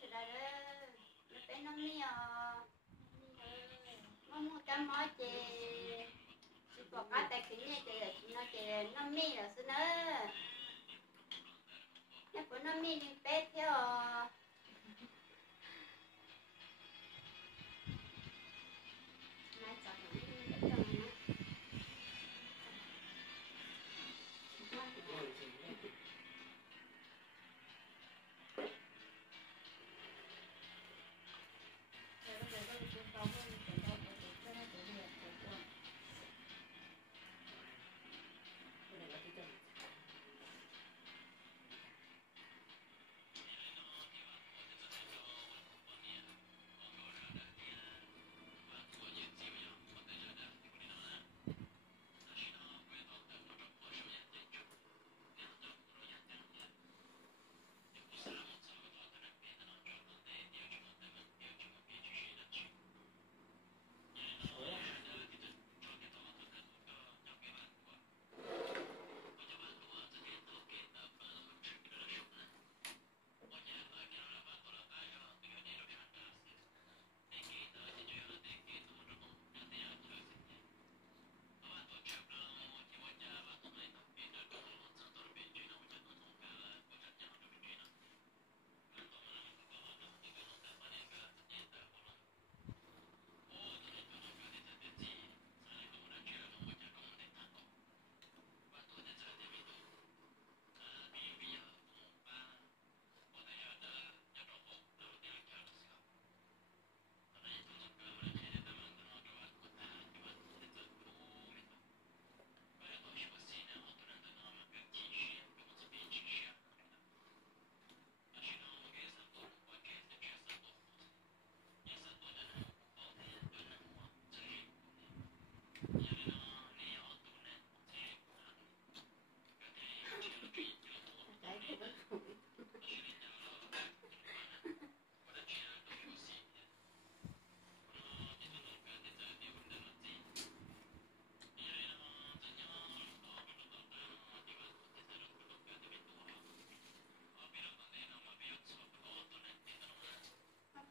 是来的，那边弄米哦，我木干毛的，是做咖带给你的，那个弄米了是呢，那不弄米你白跳。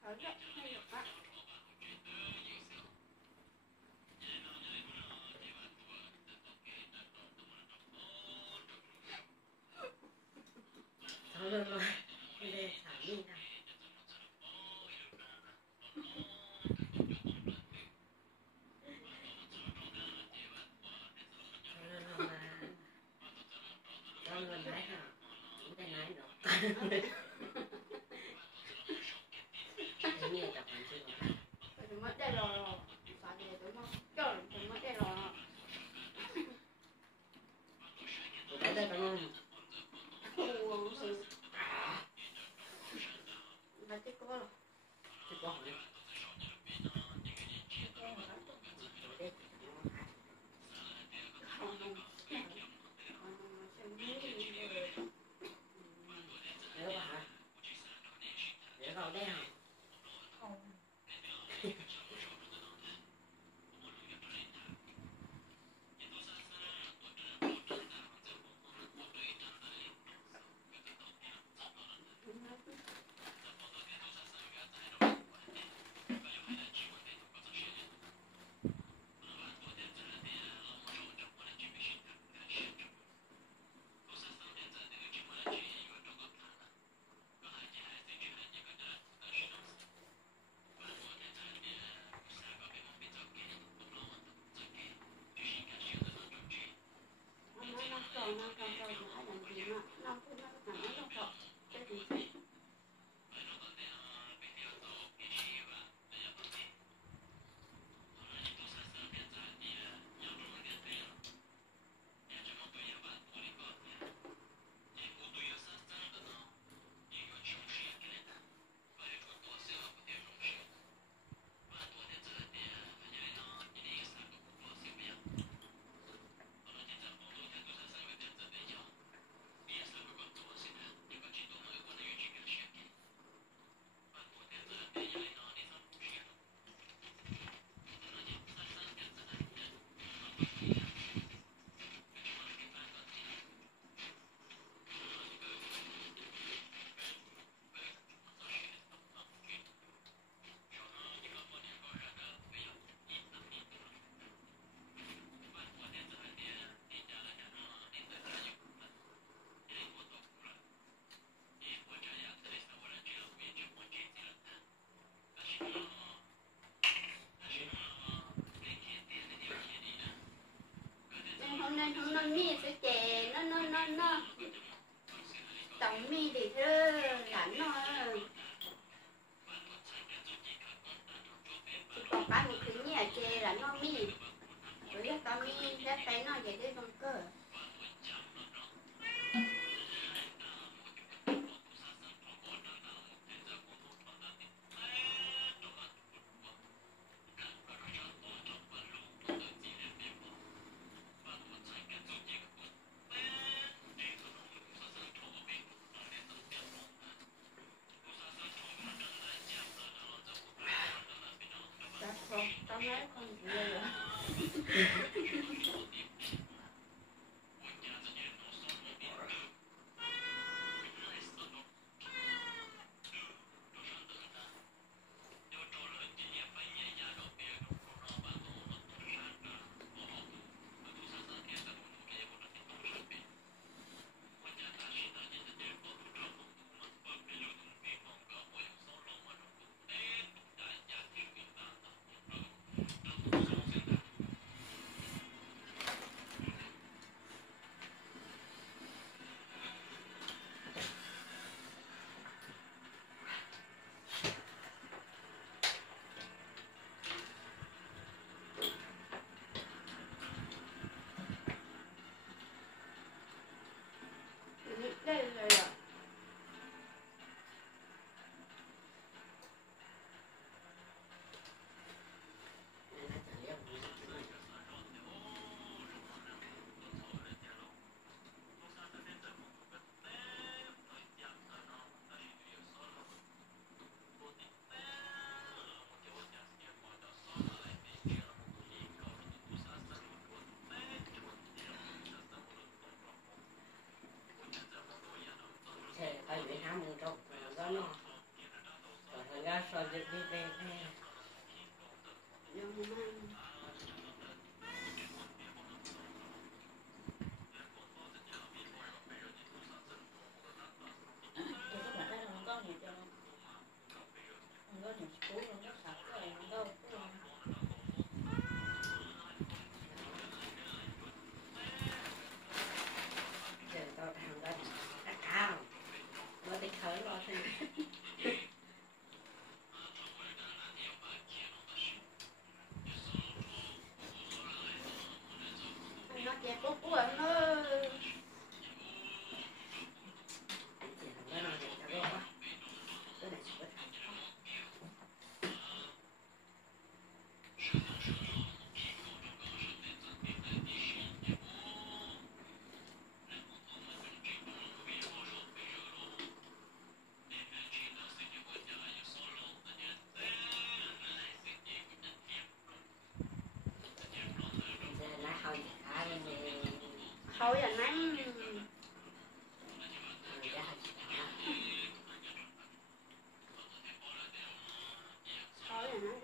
好热，还有啊。好了吗？现在炒面啊。好了吗？找个奶哈，你在哪里呢？你也找环境了。怎么带了？啥的怎么叫怎么带了？我带的怎么？我是。那这个了。这个好呢。nó mi sẽ chè nó tổng mi thì thế là nó chỉ còn cái một thứ nhẹ chè là nó mi rồi rất tao mi rất tay nó vậy đấy con cơ tao nói con gì rồi đây rồi ạ phải bị hám một trâu đó nó rồi thành ra sao đi về thế nó chè bút của nó thôi là nắng thôi là nắng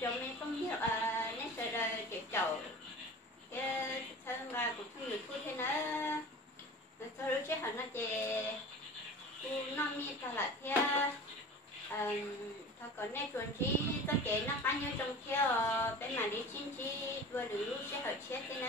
cho mình không biết nên sẽ là cái chậu cái thân là của thân người phụ thế nữa rồi sau đó chứ hẳn là chè nó mi ta lại theo thôi còn nè chuẩn chi tất cả nó bao nhiêu trong kia bên mà đi chín chi vừa được lúc sẽ hỏi chết thế nữa